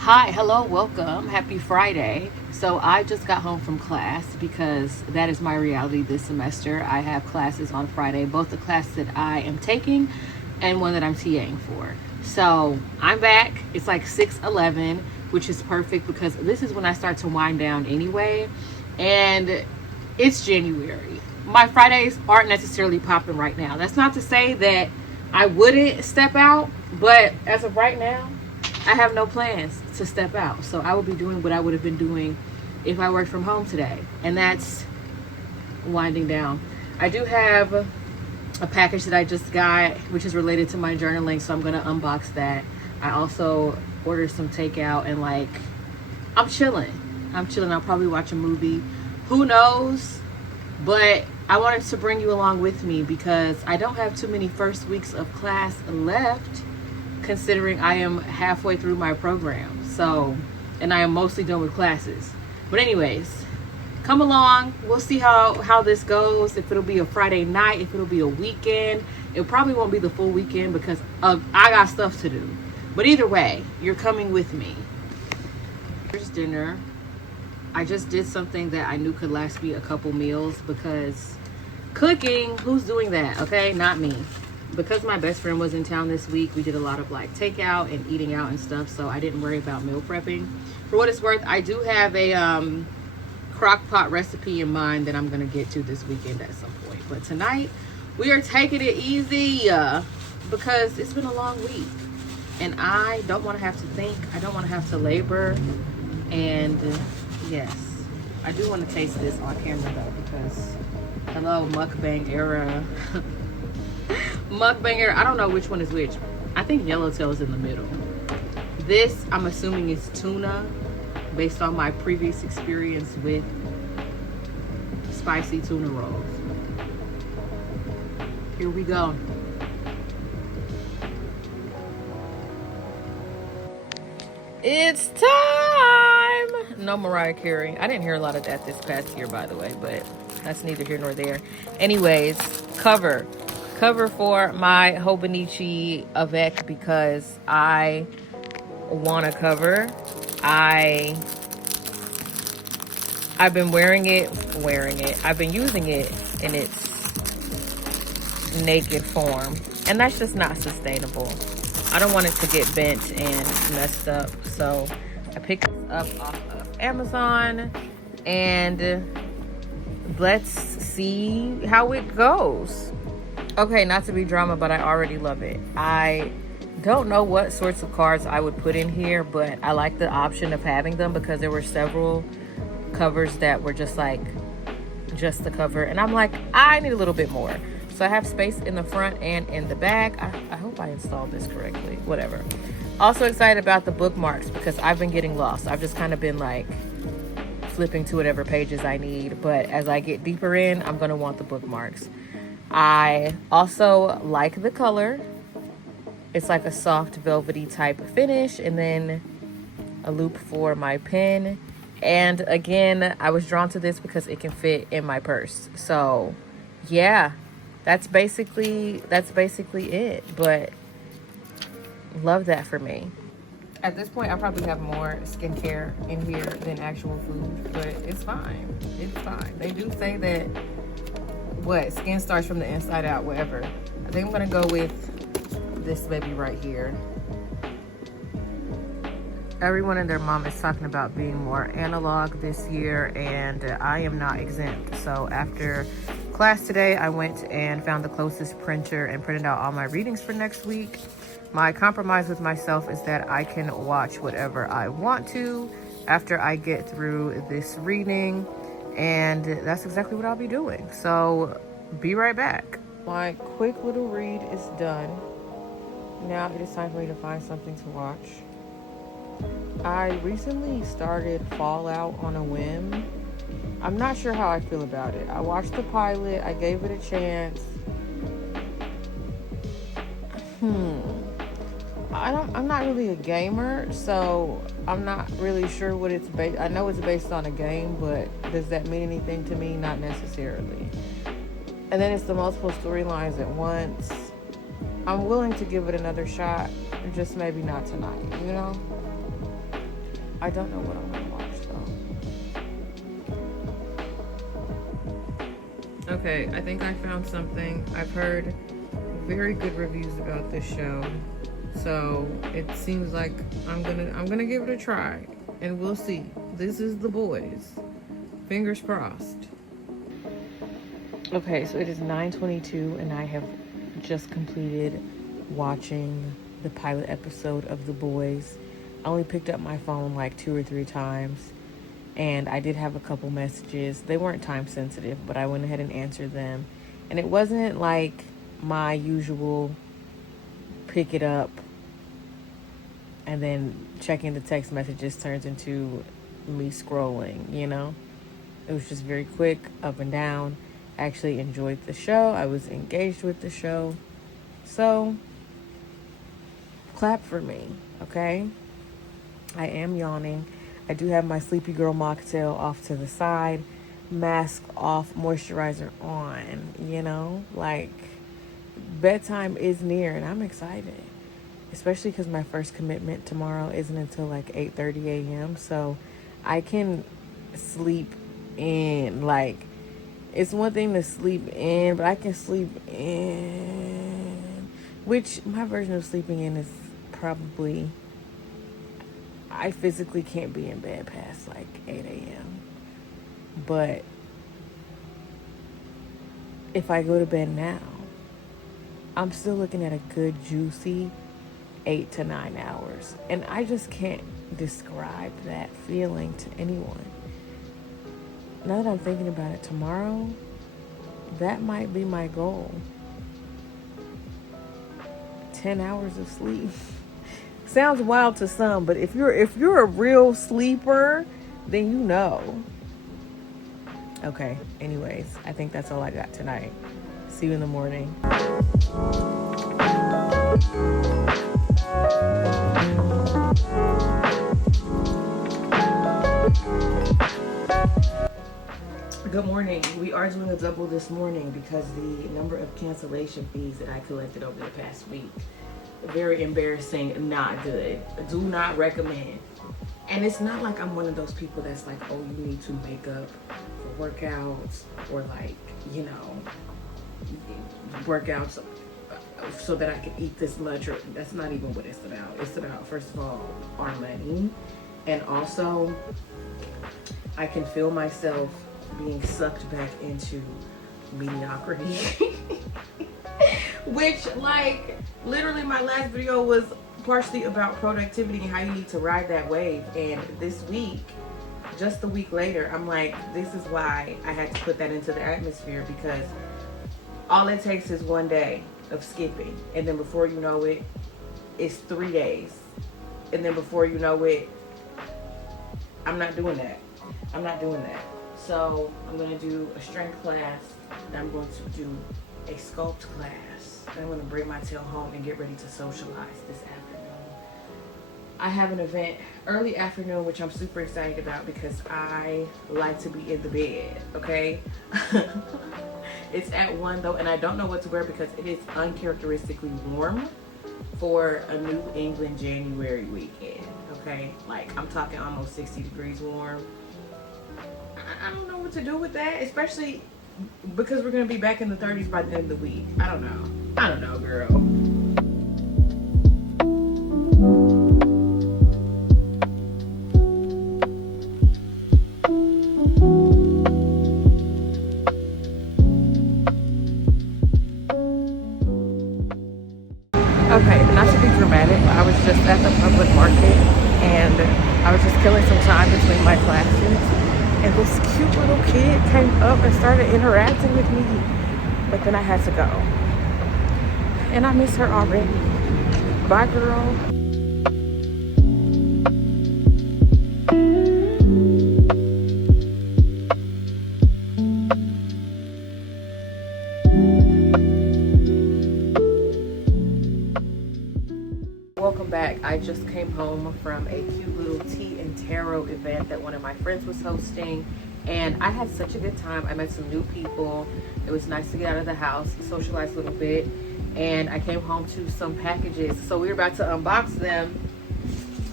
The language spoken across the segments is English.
Hi, hello, welcome. Happy Friday. So, I just got home from class because that is my reality this semester. I have classes on Friday, both the class that I am taking and one that I'm TAing for. So, I'm back. It's like 6:11, which is perfect because this is when I start to wind down anyway. And it's January. My Fridays aren't necessarily popping right now. That's not to say that I wouldn't step out, but as of right now, I have no plans to step out. So I will be doing what I would have been doing if I worked from home today. And that's winding down. I do have a package that I just got, which is related to my journaling. So I'm going to unbox that. I also ordered some takeout and I'm chilling. I'll probably watch a movie. Who knows? But I wanted to bring you along with me because I don't have too many first weeks of class left, considering I am halfway through my program. So, and I am mostly done with classes. But anyways, come along. We'll see how this goes. If it'll be a Friday night, if it'll be a weekend. It probably won't be the full weekend because I got stuff to do. But either way, you're coming with me. Here's dinner. I just did something that I knew could last me a couple meals because cooking, who's doing that? Okay, not me. Because my best friend was in town this week, we did a lot of takeout and eating out and stuff, so I didn't worry about meal prepping. For what it's worth, I do have a crock pot recipe in mind that I'm gonna get to this weekend at some point. But tonight we are taking it easy because it's been a long week and I don't want to have to think. I don't want to have to labor. And yes, I do want to taste this on camera though because hello, mukbang era. Mukbang era. I don't know which one is which. I think yellowtail is in the middle. This, I'm assuming, is tuna based on my previous experience with spicy tuna rolls. Here we go. It's time! No Mariah Carey. I didn't hear a lot of that this past year, by the way, but that's neither here nor there. Anyways, cover for my hobonichi avec because I want to cover. I've been wearing it. I've been using it in its naked form, and that's just not sustainable. I don't want it to get bent and messed up, so I picked this up off of Amazon, and let's see how it goes. Okay, not to be drama, but I already love it. I don't know what sorts of cards I would put in here, but I like the option of having them because there were several covers that were just the cover, and I'm like, I need a little bit more. So I have space in the front and in the back. I hope I installed this correctly. Whatever. Also excited about the bookmarks because I've been getting lost. I've just kind of been flipping to whatever pages I need. But as I get deeper in, I'm going to want the bookmarks. I also like the color. It's like a soft velvety type finish. And then a loop for my pen. And again, I was drawn to this because it can fit in my purse. So yeah. That's basically it, but love that for me. At this point, I probably have more skincare in here than actual food, but it's fine. It's fine. They do say that skin starts from the inside out, whatever. I think I'm gonna go with this baby right here. Everyone and their mom is talking about being more analog this year, and I am not exempt. So after class today, I went and found the closest printer and printed out all my readings for next week. My compromise with myself is that I can watch whatever I want to after I get through this reading, and that's exactly what I'll be doing. So be right back. My quick little read is done. Now it is time for me to find something to watch. I recently started Fallout on a whim. I'm not sure how I feel about it. I watched the pilot. I gave it a chance. I'm not really a gamer, so I'm not really sure what it's based. I know it's based on a game, but does that mean anything to me? Not necessarily. And then it's the multiple storylines at once. I'm willing to give it another shot, just maybe not tonight, you know? I don't know what I'm gonna watch though. Okay, I think I found something. I've heard very good reviews about this show, so it seems like I'm gonna give it a try, and we'll see. This is The Boys. Fingers crossed. Okay, so it is 9:22, and I have just completed watching the pilot episode of The Boys. I only picked up my phone like 2 or 3 times, and I did have a couple messages. They weren't time sensitive, but I went ahead and answered them. And it wasn't like my usual pick it up and then checking the text messages turns into me scrolling, you know? It was just very quick, up and down. I actually enjoyed the show. I was engaged with the show. So, clap for me, okay? I am yawning. I do have my Sleepy Girl mocktail off to the side, mask off, moisturizer on, you know? Like, bedtime is near and I'm excited. Especially because my first commitment tomorrow isn't until like 8:30 a.m. So, I can sleep in, like, it's one thing to sleep in, but I can sleep in, which my version of sleeping in is probably, I physically can't be in bed past like 8 a.m. But if I go to bed now, I'm still looking at a good juicy 8 to 9 hours. And I just can't describe that feeling to anyone. Now that I'm thinking about it, tomorrow, that might be my goal. 10 hours of sleep. Sounds wild to some, but if you're a real sleeper, then you know. Okay, anyways, I think that's all I got tonight. See you in the morning. Good morning. We are doing a double this morning because the number of cancellation fees that I collected over the past week, very embarrassing, not good. Do not recommend. And it's not like I'm one of those people that's like, oh, you need to make up for workouts or like, you know, workouts so that I can eat this much. Or that's not even what it's about. It's about, first of all, our money. And also, I can feel myself being sucked back into mediocrity. Which, like, literally my last video was partially about productivity and how you need to ride that wave. And this week, just a week later, I'm like, this is why I had to put that into the atmosphere, because all it takes is one day of skipping. And then before you know it, it's 3 days. And then before you know it, I'm not doing that. I'm not doing that. So I'm going to do a strength class, and I'm going to do a sculpt class. And I'm going to bring my tail home and get ready to socialize this afternoon. I have an event early afternoon, which I'm super excited about because I like to be in the bed, okay? It's at 1 though, and I don't know what to wear because it is uncharacteristically warm for a New England January weekend, okay? Like, I'm talking almost 60 degrees warm. I don't know what to do with that, especially because we're going to be back in the 30s by the end of the week. I don't know, girl. Okay, not to be dramatic, but I was just at the public market and I was just killing some time between my classes. And this cute little kid came up and started interacting with me. But then I had to go. And I miss her already. Bye, girl. Welcome back. I just came home from a cute little tea and tarot event that one of my friends was hosting, and I had such a good time. I met some new people. It was nice to get out of the house, socialize a little bit, and I came home to some packages. So we're about to unbox them.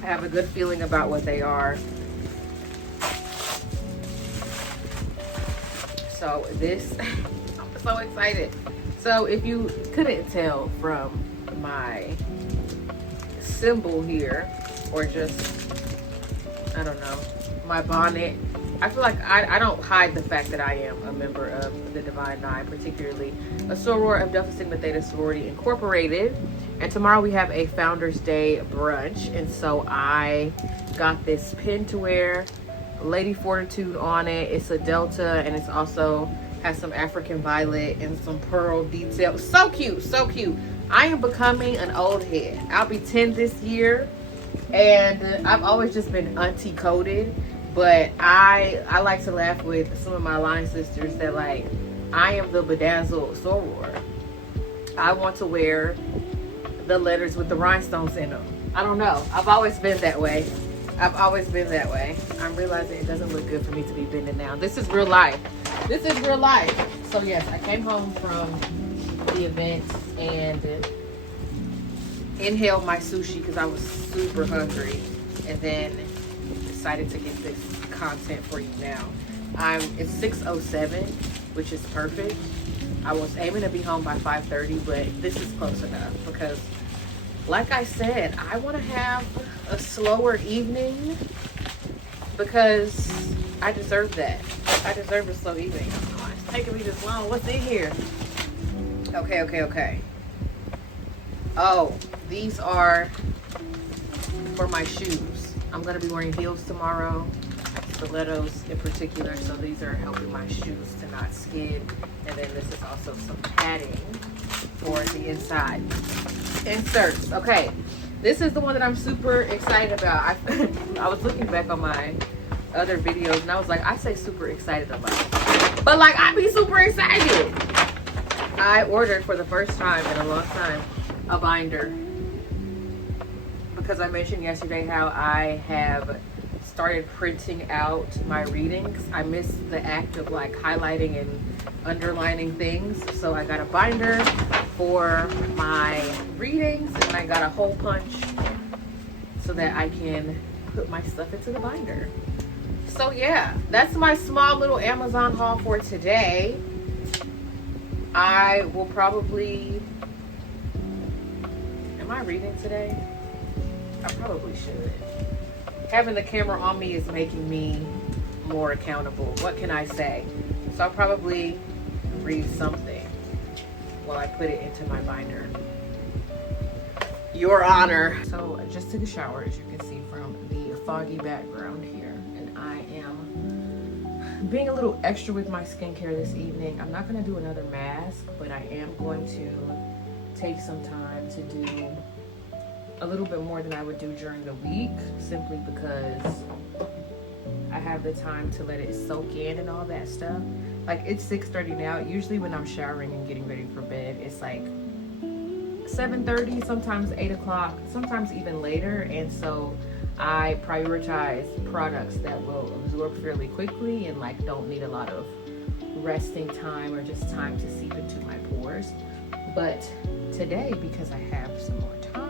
I have a good feeling about what they are. So this, I'm so excited. So if you couldn't tell from my symbol here, or just, I don't know, my bonnet, I feel like I don't hide the fact that I am a member of the Divine Nine, particularly a soror of Delta Sigma Theta Sorority Incorporated. And tomorrow we have a Founders Day brunch, and so I got this pin to wear, Lady Fortitude on it. It's a Delta, and it's also has some African violet and some pearl detail. So cute, so cute. I am becoming an old head. I'll be 10 this year, and I've always just been auntie coded. But I like to laugh with some of my line sisters that, like, I am the bedazzled soror. I want to wear the letters with the rhinestones in them. I don't know. I've always been that way. I've always been that way. I'm realizing it doesn't look good for me to be bending down. This is real life. This is real life. So yes, I came home from the event and inhaled my sushi because I was super hungry, and then decided to get this content for you now. It's 6:07, which is perfect. I was aiming to be home by 5:30, but this is close enough because, like I said, I want to have a slower evening because I deserve that. I deserve a slow evening. Oh, it's taking me this long. What's in here? Okay. Oh, these are for my shoes. I'm going to be wearing heels tomorrow, stilettos in particular, so these are helping my shoes to not skid. And then this is also some padding for the inside inserts. Okay, this is the one that I'm super excited about. I was looking back on my other videos and I was like, I say super excited about, but like, I be super excited. I ordered for the first time in a long time a binder because I mentioned yesterday how I have started printing out my readings. I miss the act of like highlighting and underlining things, so I got a binder for my readings, and I got a hole punch so that I can put my stuff into the binder. So yeah, that's my small little Amazon haul for today. I will probably, am I reading today? I probably should. Having the camera on me is making me more accountable. What can I say? So I'll probably read something while I put it into my binder. Your Honor. So I just took a shower, as you can see from the foggy background here, and I am being a little extra with my skincare this evening. I'm not going to do another mask, but I am going to take some time to do a little bit more than I would do during the week, simply because I have the time to let it soak in and all that stuff. Like, it's 6:30 now. Usually when I'm showering and getting ready for bed, it's like 7:30, sometimes 8 o'clock, sometimes even later. And so I prioritize products that will absorb fairly quickly and like don't need a lot of resting time or just time to seep into my pores. But today, because I have some more time,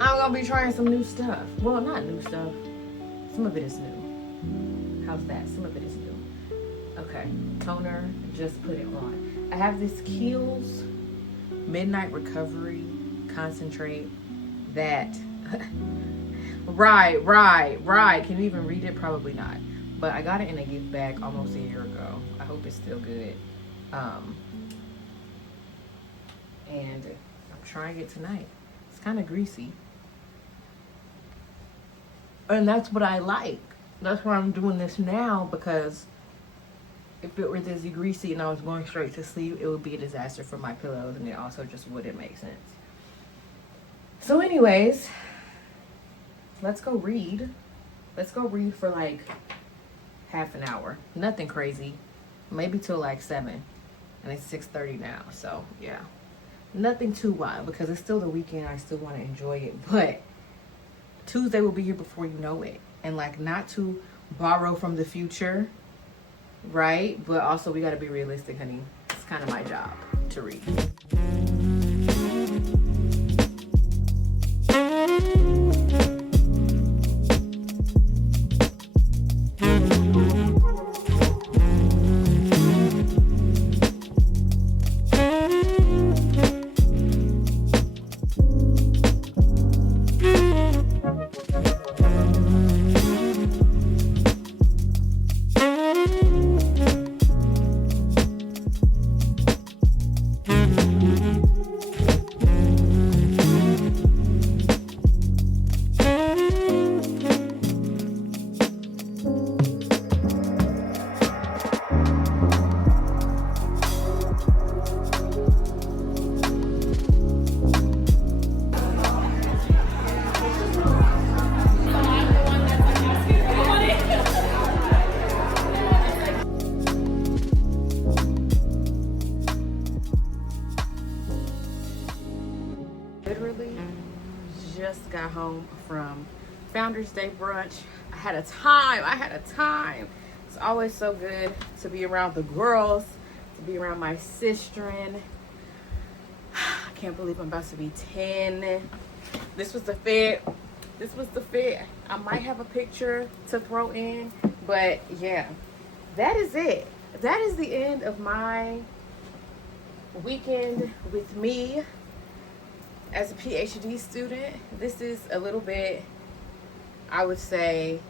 I'm gonna be trying some new stuff. Well, not new stuff. Some of it is new. How's that? Some of it is new. Okay, toner, just put it on. I have this Kiehl's Midnight Recovery Concentrate that, right. Can you even read it? Probably not. But I got it in a gift bag almost a year ago. I hope it's still good. And I'm trying it tonight. It's kind of greasy. And that's what I like. That's why I'm doing this now, because if it were this greasy and I was going straight to sleep, it would be a disaster for my pillows, and it also just wouldn't make sense. So anyways, let's go read. Let's go read for like half an hour. Nothing crazy. Maybe till like 7. And it's 6:30 now. So yeah. Nothing too wild because it's still the weekend. I still want to enjoy it. But Tuesday will be here before you know it. And like, not to borrow from the future, right? But also we got to be realistic, honey. It's kind of my job to read. Literally just got home from Founders Day brunch. I had a time. It's always so good to be around the girls, to be around my sisterin. I can't believe I'm about to be 10. This was the fit. I might have a picture to throw in, but yeah, that is it. That is the end of my weekend with me as a PhD student. This is a little bit, I would say,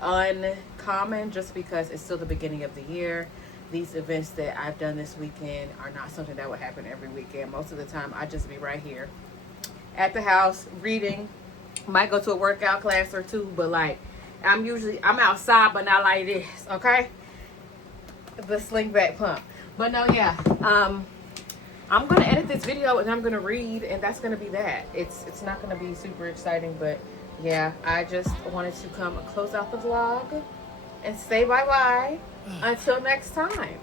uncommon just because it's still the beginning of the year. These events that I've done this weekend are not something that would happen every weekend. Most of the time, I just be right here at the house reading. Might go to a workout class or two, but like, I'm outside, but not like this, okay? The sling back pump. But no, yeah. I'm gonna edit this video and I'm gonna read, and that's gonna be that. It's not gonna be super exciting, but yeah, I just wanted to come close out the vlog and say bye-bye until next time.